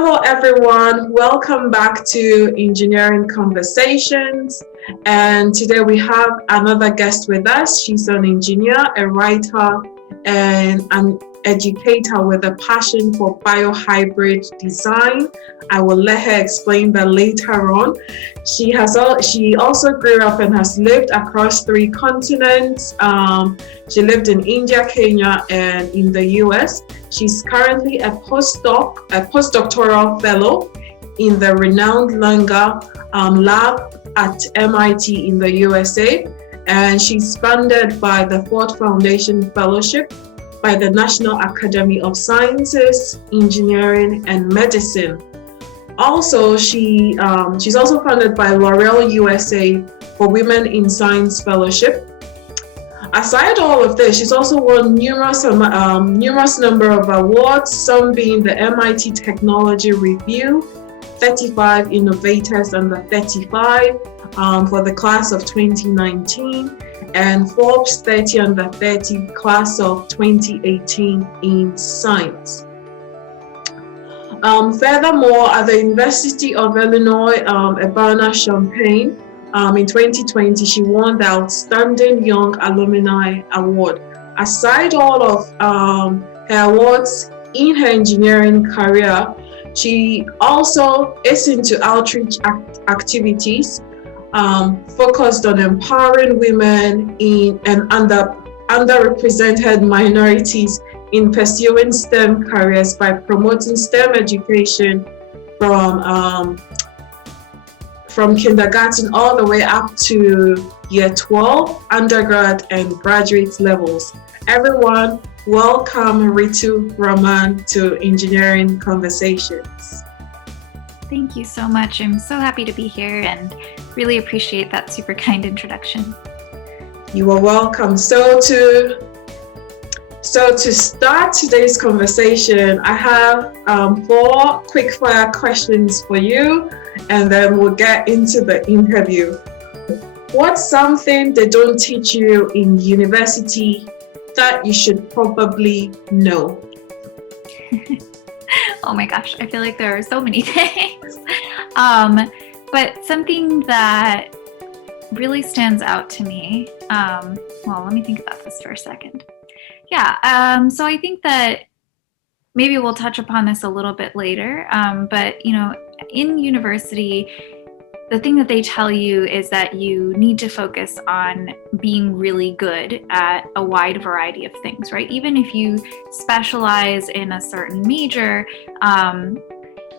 Hello, everyone. Welcome back to Engineering Conversations. And today we have another guest with us. She's an engineer, a writer, and an educator with a passion for biohybrid design. I will let her explain that later on. She also grew up and has lived across 3 continents. She lived in India, Kenya, and in the US. She's currently a postdoctoral fellow in the renowned Langer lab at MIT in the USA, and she's funded by the Ford Foundation Fellowship by the National Academy of Sciences, Engineering, and Medicine. Also, she's also funded by L'Oreal USA for Women in Science Fellowship. Aside all of this, she's also won numerous number of awards, some being the MIT Technology Review, 35 Innovators Under 35 for the class of 2019, and Forbes 30 Under 30 class of 2018 in science. Furthermore, at the University of Illinois Urbana-Champaign, in 2020, she won the Outstanding Young Alumni Award. Aside all of her awards in her engineering career, she also is into outreach activities focused on empowering women and underrepresented minorities in pursuing STEM careers by promoting STEM education from kindergarten all the way up to year 12, undergrad and graduate levels. Everyone, welcome Ritu Raman to Engineering Conversations. Thank you so much. I'm so happy to be here and really appreciate that super kind introduction. You are welcome. So to start today's conversation, I have 4 quick fire questions for you, and then we'll get into the interview. What's something they don't teach you in university that you should probably know? Oh my gosh, I feel like there are so many things. But something that really stands out to me, well, let me think about this for a second. So I think that maybe we'll touch upon this a little bit later, but in university, the thing that they tell you is that you need to focus on being really good at a wide variety of things, right? Even if you specialize in a certain major,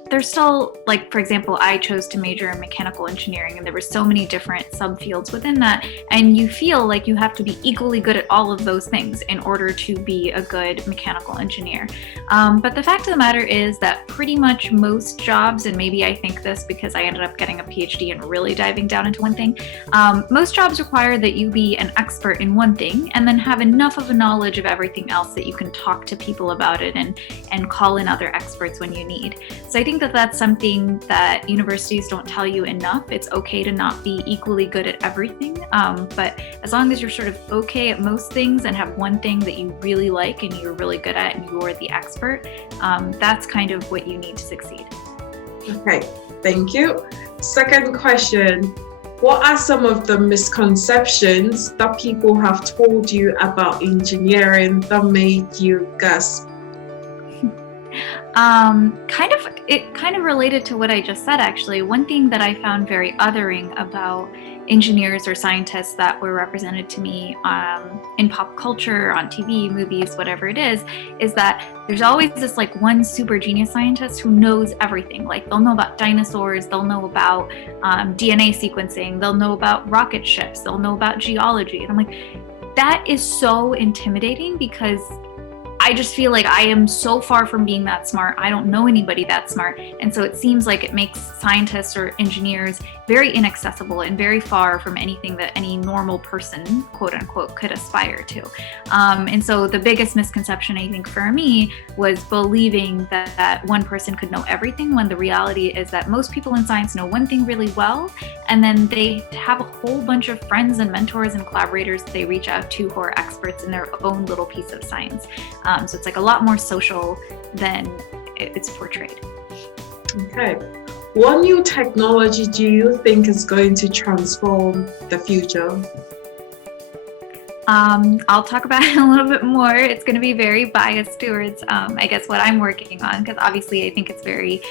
there's still, like, for example, I chose to major in mechanical engineering, and there were so many different subfields within that, and you feel like you have to be equally good at all of those things in order to be a good mechanical engineer. But the fact of the matter is that pretty much most jobs, and maybe I think this because I ended up getting a PhD and really diving down into one thing, most jobs require that you be an expert in one thing and then have enough of a knowledge of everything else that you can talk to people about it and call in other experts when you need. So I think that that's something that universities don't tell you enough. It's okay to not be equally good at everything, but as long as you're sort of okay at most things and have one thing that you really like and you're really good at and you're the expert, that's kind of what you need to succeed. Okay, thank you. Second question, what are some of the misconceptions that people have told you about engineering that made you gasp? Kind of related to what I just said, actually. One thing that I found very othering about engineers or scientists that were represented to me in pop culture, on TV, movies, whatever it is that there's always this like one super genius scientist who knows everything. Like, they'll know about dinosaurs, they'll know about DNA sequencing, they'll know about rocket ships, they'll know about geology. And I'm like, that is so intimidating because I just feel like I am so far from being that smart. I don't know anybody that smart. And so it seems like it makes scientists or engineers very inaccessible and very far from anything that any normal person, quote unquote, could aspire to. And so the biggest misconception, I think, for me was believing that one person could know everything, when the reality is that most people in science know one thing really well, and then they have a whole bunch of friends and mentors and collaborators that they reach out to who are experts in their own little piece of science. So it's like a lot more social than it's portrayed. Okay. What new technology do you think is going to transform the future? I'll talk about it a little bit more. It's going to be very biased towards, I guess, what I'm working on, because obviously I think it's very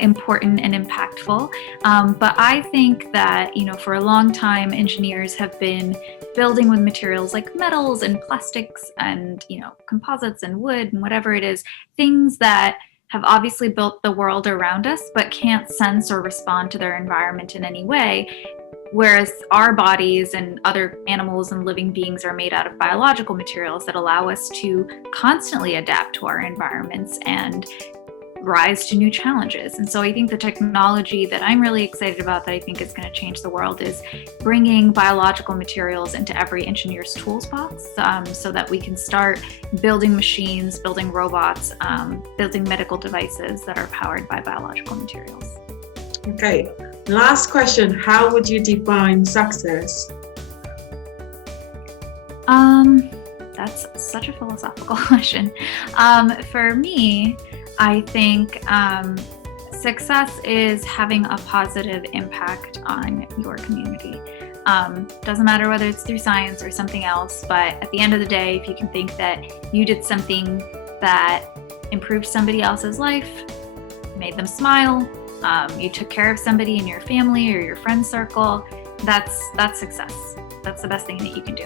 important and impactful. But I think that, for a long time, engineers have been building with materials like metals and plastics and, composites and wood and whatever it is, things that have obviously built the world around us, but can't sense or respond to their environment in any way. Whereas our bodies and other animals and living beings are made out of biological materials that allow us to constantly adapt to our environments and rise to new challenges. And so I think the technology that I'm really excited about that I think is going to change the world is bringing biological materials into every engineer's tools box, so that we can start building machines, building robots, building medical devices that are powered by biological materials. Okay. Last question, how would you define success? That's such a philosophical question. For me, I think success is having a positive impact on your community. Doesn't matter whether it's through science or something else, but at the end of the day, if you can think that you did something that improved somebody else's life, made them smile, you took care of somebody in your family or your friend circle, that's success. That's the best thing that you can do.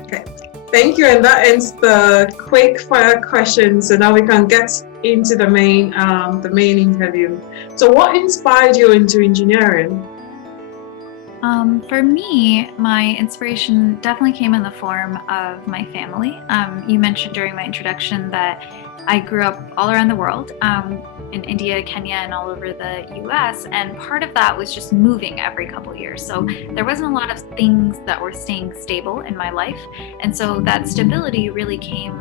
Okay, thank you. And that ends the quick fire questions. So now we can get into the main interview. So what inspired you into engineering? For me, my inspiration definitely came in the form of my family. You mentioned during my introduction that I grew up all around the world, in India, Kenya, and all over the US. And part of that was just moving every couple years. So there wasn't a lot of things that were staying stable in my life. And so that stability really came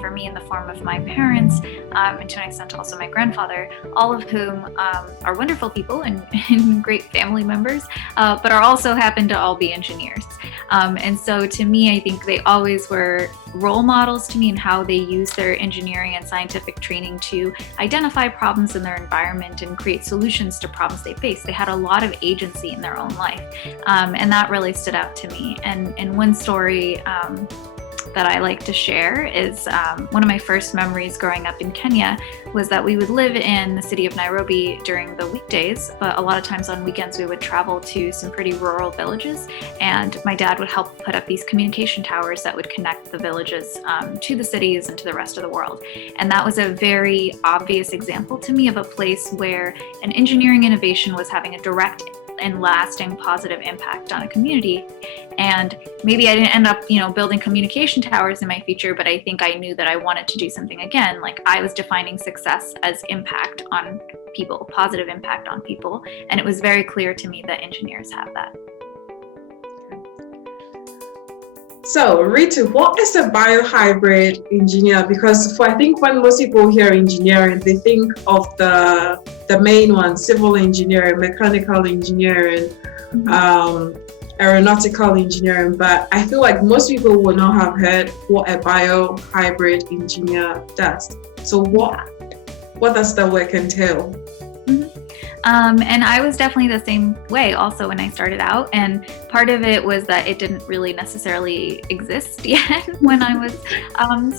for me in the form of my parents, and to an extent also my grandfather, all of whom are wonderful people and great family members, but are also happen to all be engineers. And so to me, I think they always were role models to me in how they use their engineering and scientific training to identify problems in their environment and create solutions to problems they face. They had a lot of agency in their own life, and that really stood out to me. And one story that I like to share is one of my first memories growing up in Kenya was that we would live in the city of Nairobi during the weekdays, but a lot of times on weekends we would travel to some pretty rural villages, and my dad would help put up these communication towers that would connect the villages to the cities and to the rest of the world. And that was a very obvious example to me of a place where an engineering innovation was having a direct and lasting positive impact on a community. And maybe I didn't end up, building communication towers in my future, but I think I knew that I wanted to do something again. Like I was defining success as impact on people, positive impact on people. And it was very clear to me that engineers have that. So, Ritu, what is a biohybrid engineer? Because I think when most people hear engineering, they think of the main ones: civil engineering, mechanical engineering, aeronautical engineering. But I feel like most people will not have heard what a biohybrid engineer does. So, what does the work entail? And I was definitely the same way also when I started out. And part of it was that it didn't really necessarily exist yet when I was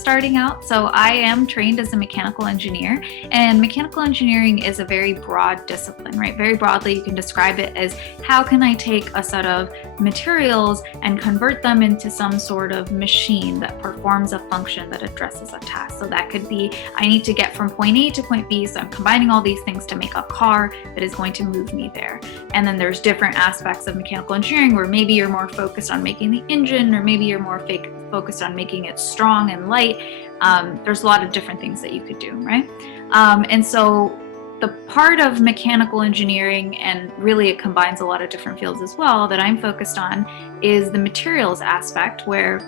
starting out. So I am trained as a mechanical engineer, and mechanical engineering is a very broad discipline, right? Very broadly, you can describe it as how can I take a set of materials and convert them into some sort of machine that performs a function that addresses a task. So that could be, I need to get from point A to point B, so I'm combining all these things to make a car that is going to move me there. And then there's different aspects of mechanical engineering where maybe you're more focused on making the engine, or maybe you're more focused on making it strong and light. There's a lot of different things that you could do, right? And so the part of mechanical engineering, and really it combines a lot of different fields as well, that I'm focused on is the materials aspect, where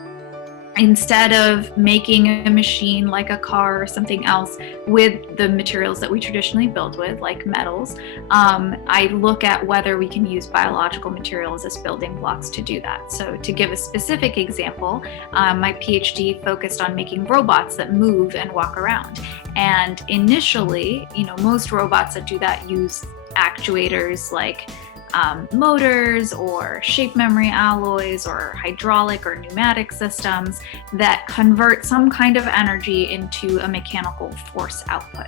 instead of making a machine like a car or something else with the materials that we traditionally build with, like metals, I look at whether we can use biological materials as building blocks to do that. So to give a specific example, my PhD focused on making robots that move and walk around. And initially, most robots that do that use actuators like motors or shape memory alloys or hydraulic or pneumatic systems that convert some kind of energy into a mechanical force output.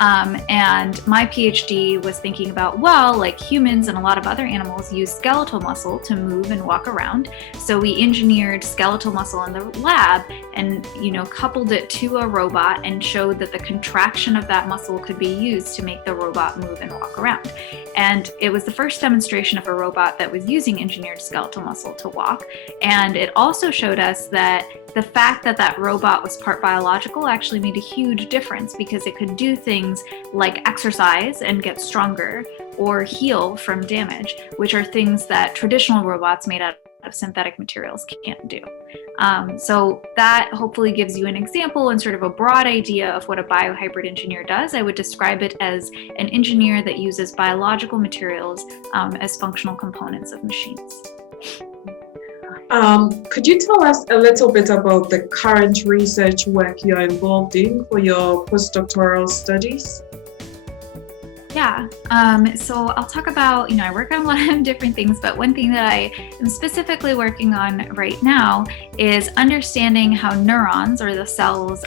And my PhD was thinking about, well, like humans and a lot of other animals use skeletal muscle to move and walk around. So we engineered skeletal muscle in the lab and, coupled it to a robot and showed that the contraction of that muscle could be used to make the robot move and walk around. And it was the first demonstration of a robot that was using engineered skeletal muscle to walk. And it also showed us that the fact that that robot was part biological actually made a huge difference, because it could do things like exercise and get stronger or heal from damage, which are things that traditional robots made out of synthetic materials can't do. So that hopefully gives you an example and sort of a broad idea of what a biohybrid engineer does. I would describe it as an engineer that uses biological materials as functional components of machines. Could you tell us a little bit about the current research work you're involved in for your postdoctoral studies? Yeah, so I'll talk about, I work on a lot of different things, but one thing that I am specifically working on right now is understanding how neurons, or the cells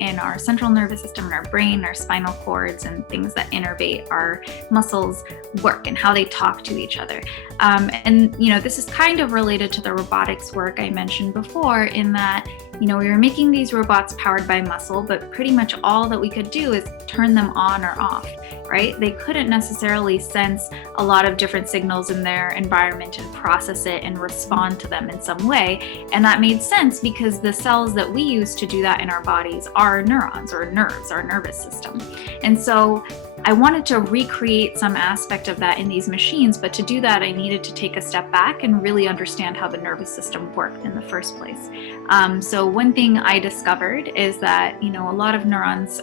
in our central nervous system, in our brain, our spinal cords, and things that innervate our muscles work and how they talk to each other. And this is kind of related to the robotics work I mentioned before, in that, we were making these robots powered by muscle, but pretty much all that we could do is turn them on or off, right? They couldn't necessarily sense a lot of different signals in their environment and process it and respond to them in some way. And that made sense because the cells that we use to do that in our bodies are neurons, or nerves, our nervous system. And so I wanted to recreate some aspect of that in these machines, but to do that, I needed to take a step back and really understand how the nervous system worked in the first place. So one thing I discovered is that, a lot of neurons,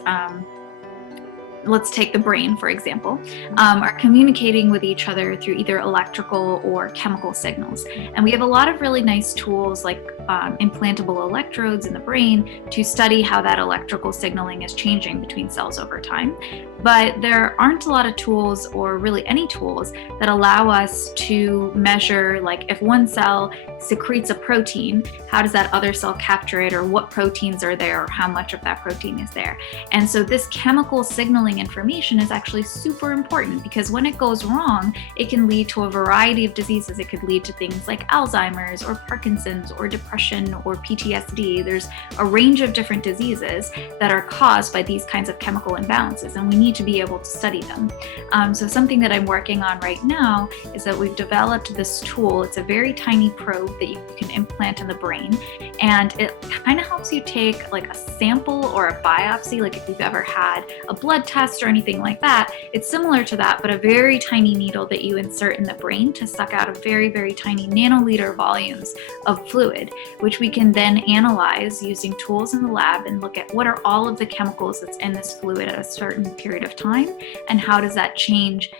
let's take the brain, for example, are communicating with each other through either electrical or chemical signals. And we have a lot of really nice tools like implantable electrodes in the brain to study how that electrical signaling is changing between cells over time. But there aren't a lot of tools, or really any tools, that allow us to measure, like, if one cell secretes a protein, how does that other cell capture it, or what proteins are there, or how much of that protein is there. And so this chemical signaling information is actually super important, because when it goes wrong, it can lead to a variety of diseases. It could lead to things like Alzheimer's or Parkinson's or depression or PTSD. There's a range of different diseases that are caused by these kinds of chemical imbalances, and we need to be able to study them. So something that I'm working on right now is that we've developed this tool. It's a very tiny probe that you can implant in the brain, and it kind of helps you take like a sample or a biopsy, like if you've ever had a blood test or anything like that. It's similar to that, but a very tiny needle that you insert in the brain to suck out a very, very tiny nanoliter volumes of fluid, which we can then analyze using tools in the lab and look at what are all of the chemicals that's in this fluid at a certain period of time, and how does that change,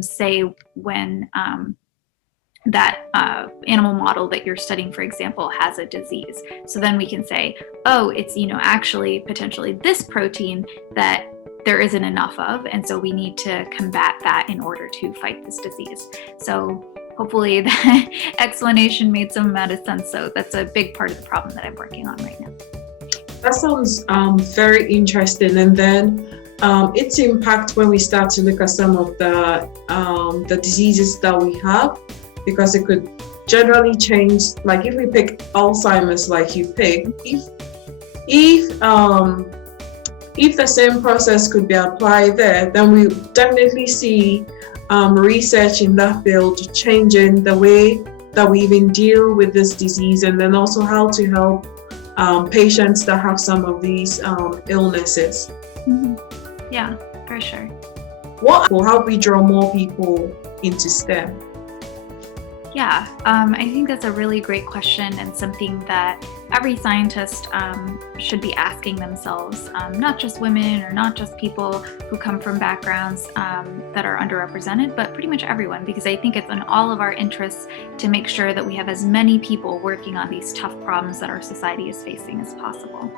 say, when that animal model that you're studying, for example, has a disease. So then we can say, oh, it's, actually potentially this protein that there isn't enough of, and so we need to combat that in order to fight this disease. So hopefully that explanation made some amount of sense. So that's a big part of the problem that I'm working on right now. That sounds very interesting. And then its impact when we start to look at some of the diseases that we have, because it could generally change. Like if we pick Alzheimer's, like you pick, if the same process could be applied there, then we definitely see research in that field changing the way that we even deal with this disease, and then also how to help patients that have some of these illnesses. Mm-hmm. Yeah, for sure. What will help we draw more people into STEM? Yeah, I think that's a really great question and something that every scientist should be asking themselves, not just women or not just people who come from backgrounds that are underrepresented, but pretty much everyone, because I think it's in all of our interests to make sure that we have as many people working on these tough problems that our society is facing as possible.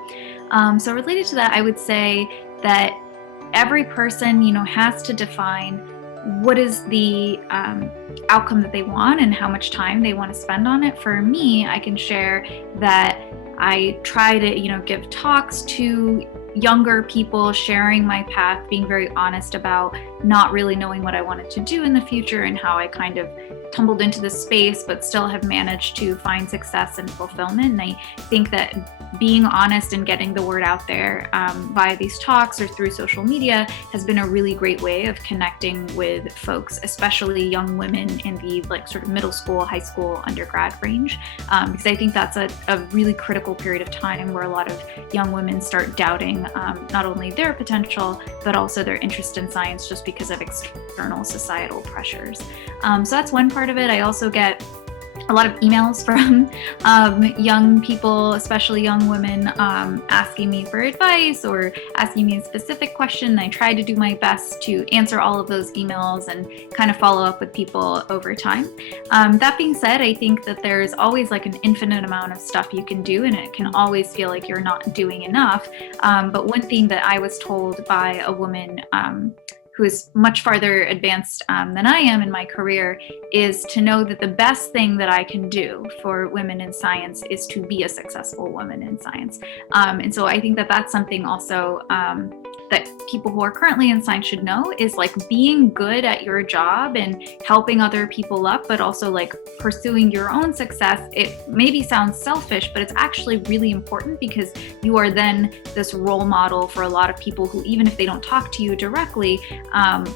So related to that, I would say that every person, has to define what is the outcome that they want and how much time they want to spend on it. For me, I can share that I try to, give talks to younger people, sharing my path, being very honest about not really knowing what I wanted to do in the future and how I kind of tumbled into this space, but still have managed to find success and fulfillment. And I think that being honest and getting the word out there via these talks or through social media has been a really great way of connecting with folks, especially young women in the sort of middle school, high school, undergrad range, because I think that's a really critical period of time where a lot of young women start doubting not only their potential, but also their interest in science just because of external societal pressures. So that's one part of it. I also get a lot of emails from young people, especially young women, asking me for advice or asking me a specific question. I try to do my best to answer all of those emails and kind of follow up with people over time. That being said, I think that there's always an infinite amount of stuff you can do, and it can always feel like you're not doing enough. But one thing that I was told by a woman who is much farther advanced than I am in my career, is to know that the best thing that I can do for women in science is to be a successful woman in science. And so I think that that's something also that people who are currently in science should know, is being good at your job and helping other people up, but also pursuing your own success. It maybe sounds selfish, but it's actually really important, because you are then this role model for a lot of people who, even if they don't talk to you directly,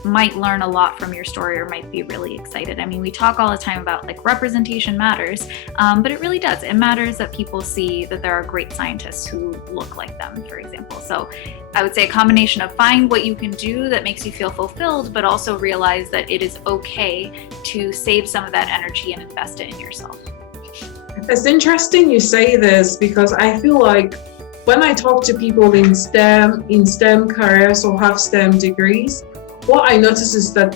might learn a lot from your story or might be really excited. I mean, we talk all the time about representation matters, but it really does. It matters that people see that there are great scientists who look like them, for example. So I would say a combination of find what you can do that makes you feel fulfilled, but also realize that it is okay to save some of that energy and invest it in yourself. It's interesting you say this, because I feel like when I talk to people in STEM careers or have STEM degrees, what I notice is that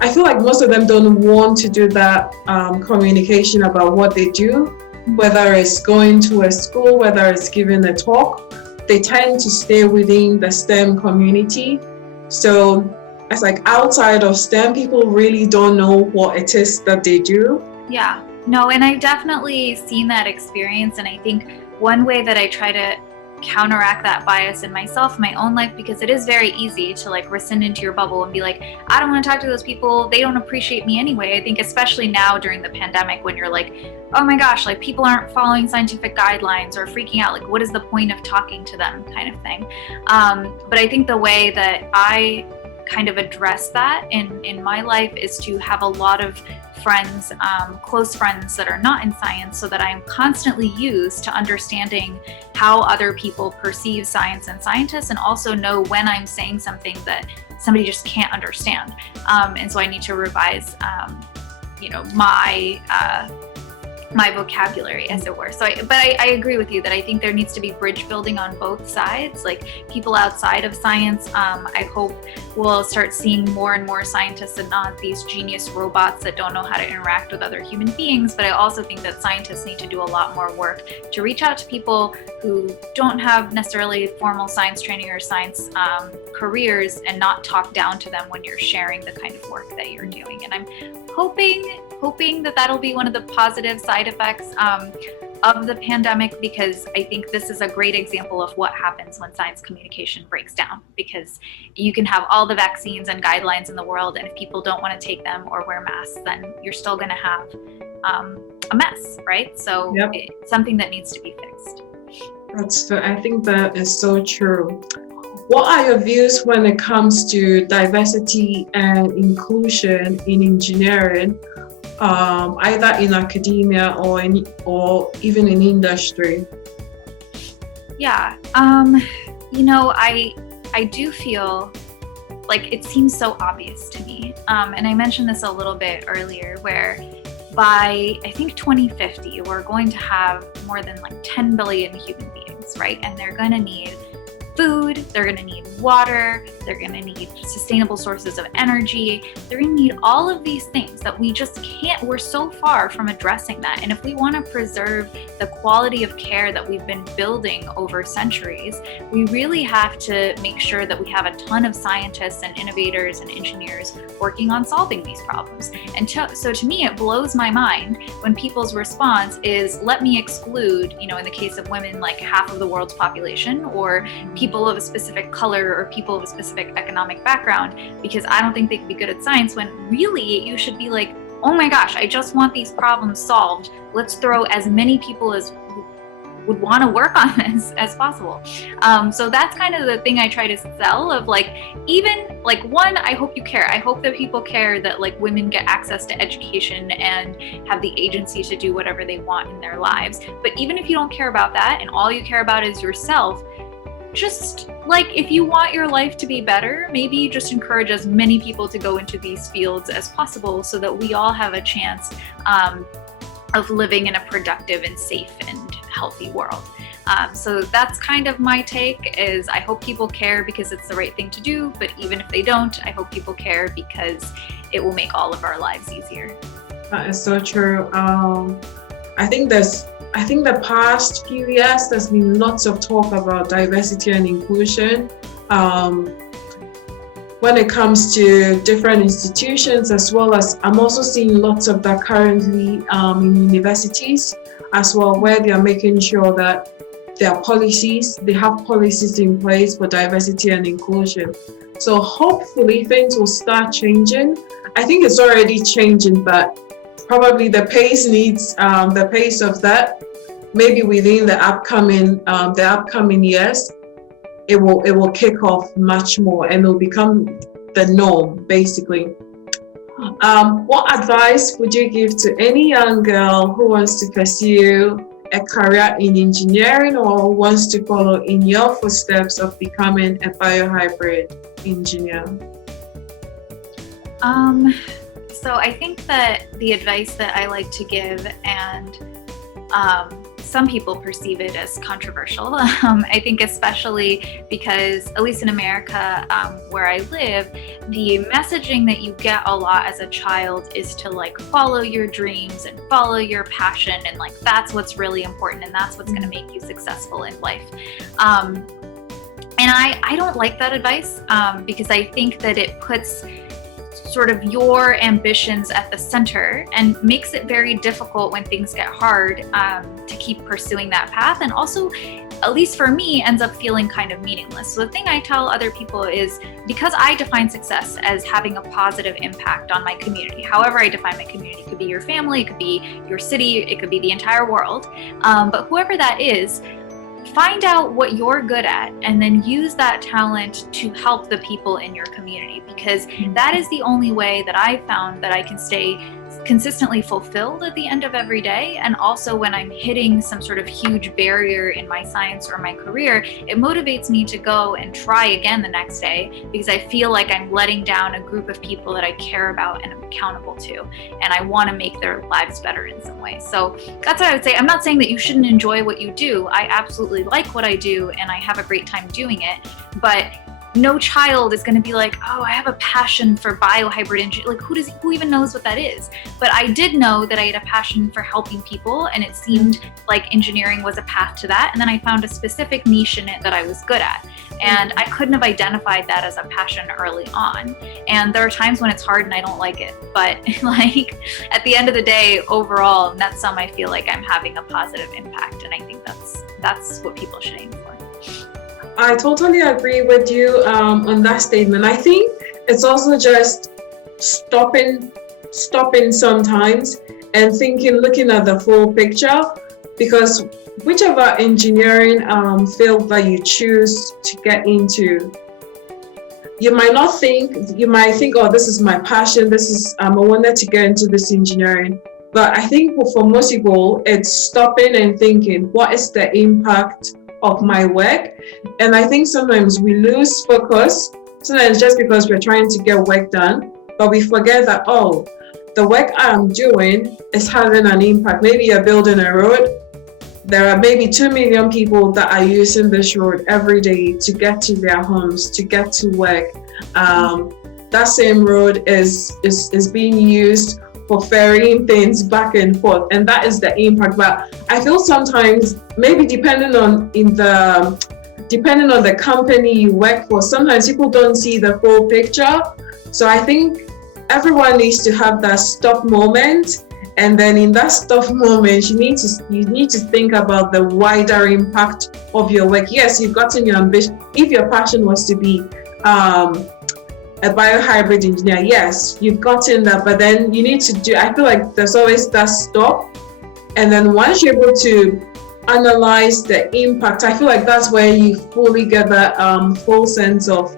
I feel like most of them don't want to do that communication about what they do, whether it's going to a school, whether it's giving a talk. They tend to stay within the STEM community. So it's outside of STEM, people really don't know what it is that they do. Yeah, no, and I've definitely seen that experience. And I think one way that I try to counteract that bias in myself, my own life, because it is very easy to rescind into your bubble and be I don't want to talk to those people, they don't appreciate me anyway. I think especially now during the pandemic, when you're oh my gosh, people aren't following scientific guidelines or freaking out, what is the point of talking to them, kind of thing. But I think the way that I kind of address that in my life is to have a lot of friends, close friends that are not in science, so that I am constantly used to understanding how other people perceive science and scientists, and also know when I'm saying something that somebody just can't understand. And so I need to revise, my vocabulary, as it were. So, I agree with you that I think there needs to be bridge building on both sides. People outside of science, I hope we'll start seeing more and more scientists and not these genius robots that don't know how to interact with other human beings. But I also think that scientists need to do a lot more work to reach out to people who don't have necessarily formal science training or science careers, and not talk down to them when you're sharing the kind of work that you're doing. And I'm hoping that that'll be one of the positive side effects of the pandemic, because I think this is a great example of what happens when science communication breaks down, because you can have all the vaccines and guidelines in the world, and if people don't want to take them or wear masks, then you're still going to have a mess, right? So yep. It's something that needs to be fixed. I think that is so true. What are your views when it comes to diversity and inclusion in engineering, either in academia or even in industry? Yeah, I do feel like it seems so obvious to me. And I mentioned this a little bit earlier, where by, I think, 2050, we're going to have more than like 10 billion human beings, right? And they're going to need food, they're going to need water, they're going to need sustainable sources of energy, they're going to need all of these things that we just can't, we're so far from addressing that. And if we want to preserve the quality of care that we've been building over centuries, we really have to make sure that we have a ton of scientists and innovators and engineers working on solving these problems. And so to me, it blows my mind when people's response is, let me exclude, in the case of women, like half of the world's population, or people of a specific color or people of a specific economic background, because I don't think they could be good at science, when really you should be like, oh my gosh, I just want these problems solved. Let's throw as many people as would want to work on this as possible. So that's kind of the thing I try to sell, of like, even like, one, I hope you care. I hope that people care that like women get access to education and have the agency to do whatever they want in their lives. But even if you don't care about that and all you care about is yourself, just like, if you want your life to be better, maybe just encourage as many people to go into these fields as possible, so that we all have a chance of living in a productive and safe and healthy world. So that's kind of my take, is I hope people care because it's the right thing to do, but even if they don't, I hope people care because it will make all of our lives easier. That is so true. I think the past few years, there's been lots of talk about diversity and inclusion when it comes to different institutions, as well as I'm also seeing lots of that currently in universities as well, where they are making sure that they have policies in place for diversity and inclusion. So hopefully things will start changing. I think it's already changing, but probably the pace needs the pace of that. Maybe within the upcoming years, it will kick off much more, and it will become the norm, basically. What advice would you give to any young girl who wants to pursue a career in engineering, or wants to follow in your footsteps of becoming a biohybrid engineer? So I think that the advice that I like to give, and some people perceive it as controversial. I think especially because, at least in America, where I live, the messaging that you get a lot as a child is to like follow your dreams and follow your passion, and like that's what's really important, and that's what's going to make you successful in life. And I don't like that advice because I think that it puts sort of your ambitions at the center and makes it very difficult when things get hard to keep pursuing that path, and also, at least for me, ends up feeling kind of meaningless. So the thing I tell other people is, because I define success as having a positive impact on my community, however I define my community, it could be your family, it could be your city, it could be the entire world, but whoever that is, find out what you're good at and then use that talent to help the people in your community, because that is the only way that I've found that I can stay consistently fulfilled at the end of every day. And also when I'm hitting some sort of huge barrier in my science or my career, it motivates me to go and try again the next day, because I feel like I'm letting down a group of people that I care about and am accountable to, and I want to make their lives better in some way. So that's what I would say. I'm not saying that you shouldn't enjoy what you do. I absolutely like what I do and I have a great time doing it, but no child is going to be like, oh, I have a passion for biohybrid engineering. Like, who even knows what that is? But I did know that I had a passion for helping people, and it seemed like engineering was a path to that. And then I found a specific niche in it that I was good at. And I couldn't have identified that as a passion early on. And there are times when it's hard and I don't like it. But like at the end of the day, overall, net sum, I feel like I'm having a positive impact. And I think that's what people should aim for. I totally agree with you on that statement. I think it's also just stopping sometimes and looking at the full picture, because whichever engineering field that you choose to get into, you might think, oh, this is my passion, I wanted to get into this engineering. But I think for most people, it's stopping and thinking, what is the impact of my work? And I think sometimes we lose focus, sometimes just because we're trying to get work done, but we forget that, the work I'm doing is having an impact. Maybe you're building a road. There are maybe 2 million people that are using this road every day to get to their homes, to get to work. That same road is being used for ferrying things back and forth, and that is the impact. But I feel sometimes, maybe depending on the company you work for, sometimes people don't see the full picture. So I think everyone needs to have that stop moment, and then in that stop moment, you need to think about the wider impact of your work. Yes, you've gotten your ambition. If your passion was to be a biohybrid engineer, yes, you've gotten that, but then you need to do, I feel like there's always that stop. And then once you're able to analyze the impact, I feel like that's where you fully get that full sense of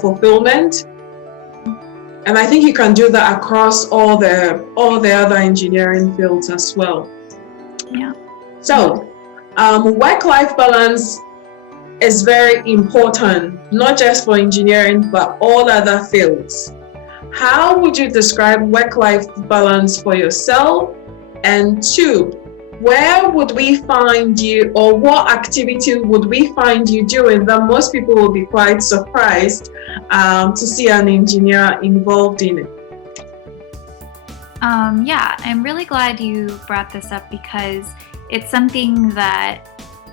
fulfillment. And I think you can do that across all the other engineering fields as well. Yeah. So work-life balance is very important, not just for engineering, but all other fields. How would you describe work-life balance for yourself? And 2, where would we find you, or what activity would we find you doing that most people will be quite surprised to see an engineer involved in it? Yeah, I'm really glad you brought this up because it's something that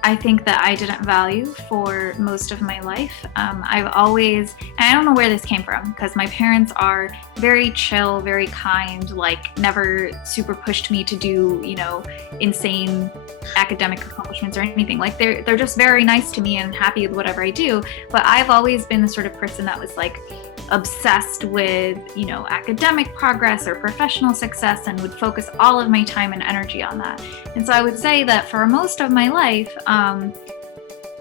I think that I didn't value for most of my life. I've always, and I don't know where this came from, because my parents are very chill, very kind, like never super pushed me to do, insane academic accomplishments or anything. Like they're just very nice to me and happy with whatever I do. But I've always been the sort of person that was like obsessed with, academic progress or professional success, and would focus all of my time and energy on that. And so I would say that for most of my life,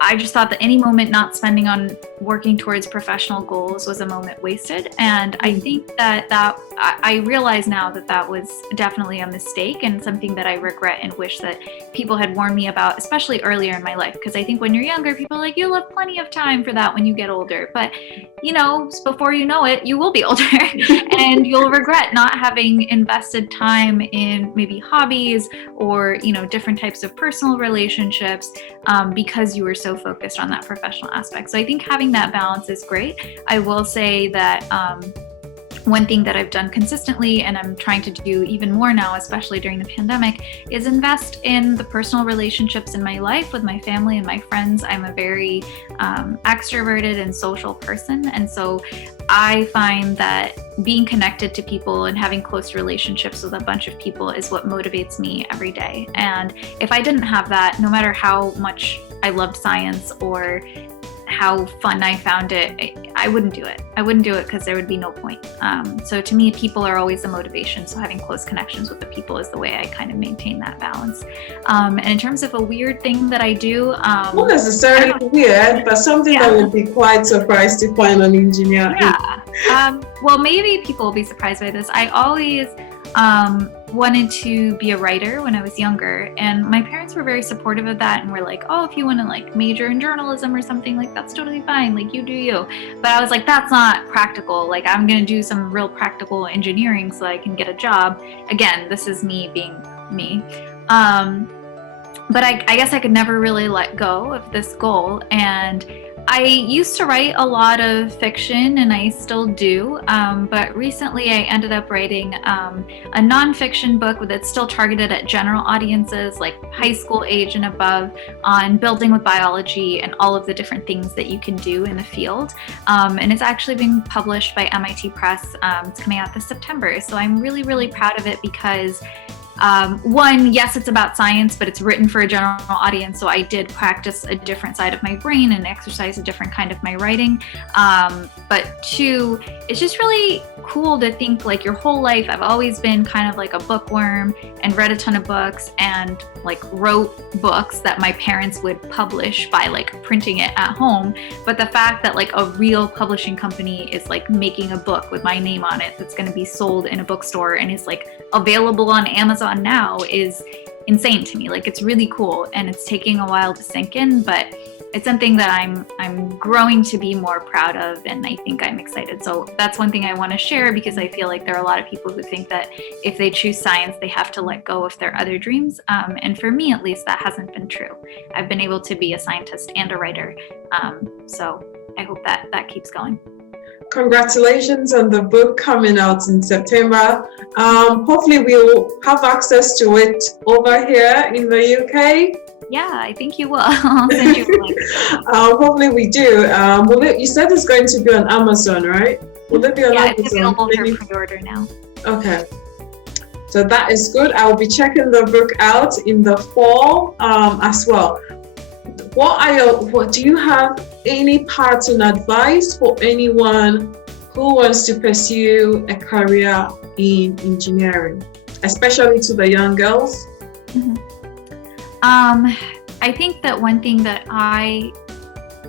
I just thought that any moment not spending on working towards professional goals was a moment wasted. And I think that I realize now that was definitely a mistake, and something that I regret and wish that people had warned me about, especially earlier in my life. Because I think when you're younger, people are like, you'll have plenty of time for that when you get older. But, before you know it, you will be older and you'll regret not having invested time in maybe hobbies or, different types of personal relationships because you were so focused on that professional aspect. So I think having that balance is great. I will say that one thing that I've done consistently, and I'm trying to do even more now, especially during the pandemic, is invest in the personal relationships in my life with my family and my friends. I'm a very extroverted and social person. And so I find that being connected to people and having close relationships with a bunch of people is what motivates me every day. And if I didn't have that, no matter how much I loved science or how fun I found it, I wouldn't do it. I wouldn't do it because there would be no point. So to me, people are always a motivation. So having close connections with the people is the way I kind of maintain that balance. And in terms of a weird thing that I do, not necessarily weird, but something that would be quite surprised to find an engineer. Yeah. Well, maybe people will be surprised by this. I always wanted to be a writer when I was younger, and my parents were very supportive of that and were like, oh, if you want to like major in journalism or something, like that's totally fine, like you do you. But I was like, that's not practical. Like I'm gonna do some real practical engineering so I can get a job. Again, this is me being me. But I guess I could never really let go of this goal. And I used to write a lot of fiction, and I still do, but recently I ended up writing a nonfiction book that's still targeted at general audiences, like high school age and above, on building with biology and all of the different things that you can do in the field. And it's actually being published by MIT Press. It's coming out this September. So I'm really, really proud of it because one, yes, it's about science, but it's written for a general audience. So I did practice a different side of my brain and exercise a different kind of my writing. But two, it's just really cool to think like your whole life, I've always been kind of like a bookworm and read a ton of books and like wrote books that my parents would publish by like printing it at home. But the fact that like a real publishing company is like making a book with my name on it that's going to be sold in a bookstore and is like available on Amazon now is insane to me. Like it's really cool, and it's taking a while to sink in, but it's something that I'm growing to be more proud of, and I think I'm excited. So that's one thing I want to share, because I feel like there are a lot of people who think that if they choose science, they have to let go of their other dreams. And for me, at least, that hasn't been true. I've been able to be a scientist and a writer. So I hope that keeps going. Congratulations on the book coming out in September. Hopefully we'll have access to it over here in the UK. Yeah, I think you will. I'll send you a link. Hopefully we do. You said it's going to be on Amazon, right? Will it be on Amazon? It's available for pre-order now. Okay. So that is good. I will be checking the book out in the fall as well. What do you have any parting advice for anyone who wants to pursue a career in engineering, especially to the young girls? Mm-hmm. I think that one thing that I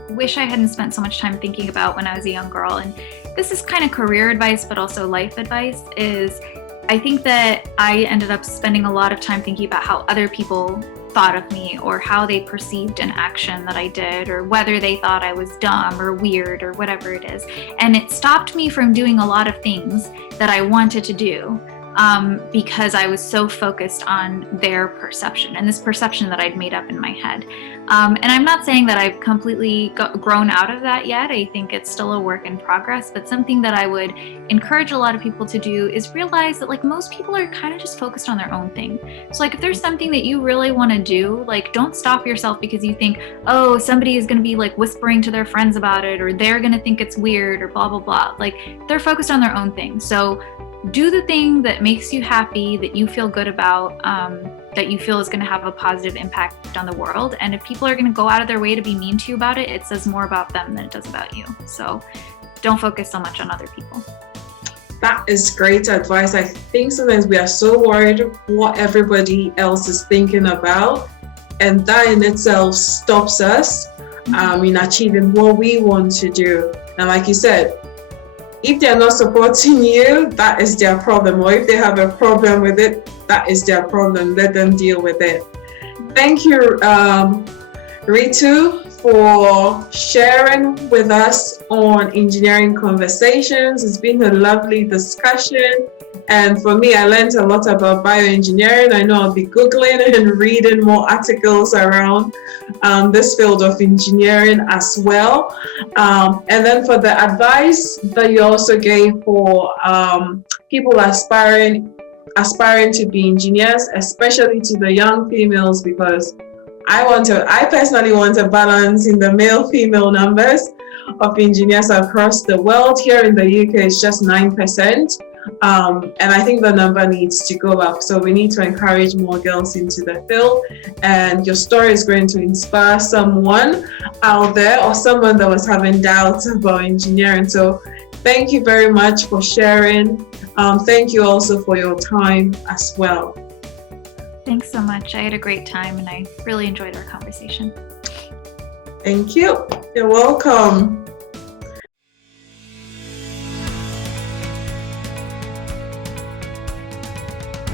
wish I hadn't spent so much time thinking about when I was a young girl, and this is kind of career advice but also life advice, is I think that I ended up spending a lot of time thinking about how other people thought of me, or how they perceived an action that I did, or whether they thought I was dumb or weird or whatever it is. And it stopped me from doing a lot of things that I wanted to do, because I was so focused on their perception, and this perception that I'd made up in my head. And I'm not saying that I've completely grown out of that yet. I think it's still a work in progress, but something that I would encourage a lot of people to do is realize that, like, most people are kind of just focused on their own thing. So, like, if there's something that you really want to do, like, don't stop yourself because you think, oh, somebody is going to be like whispering to their friends about it, or they're going to think it's weird, or blah, blah, blah. Like, they're focused on their own thing. So do the thing that makes you happy, that you feel good about, that you feel is going to have a positive impact on the world. And if people are going to go out of their way to be mean to you about it, it says more about them than it does about you. So don't focus so much on other people. That is great advice. I think sometimes we are so worried what everybody else is thinking about, and that in itself stops us in achieving what we want to do. And like you said, if they're not supporting you, that is their problem. Or if they have a problem with it, that is their problem. Let them deal with it. Thank you, Ritu, for sharing with us on Engineering Conversations. It's been a lovely discussion. And for me, I learned a lot about bioengineering. I know I'll be Googling and reading more articles around this field of engineering as well. And then for the advice that you also gave for people aspiring to be engineers, especially to the young females, because I personally want a balance in the male-female numbers of engineers across the world. Here in the UK, it's just 9%. And I think the number needs to go up. So we need to encourage more girls into the field. And your story is going to inspire someone out there, or someone that was having doubts about engineering. So thank you very much for sharing. Thank you also for your time as well. Thanks so much. I had a great time, and I really enjoyed our conversation. Thank you. You're welcome.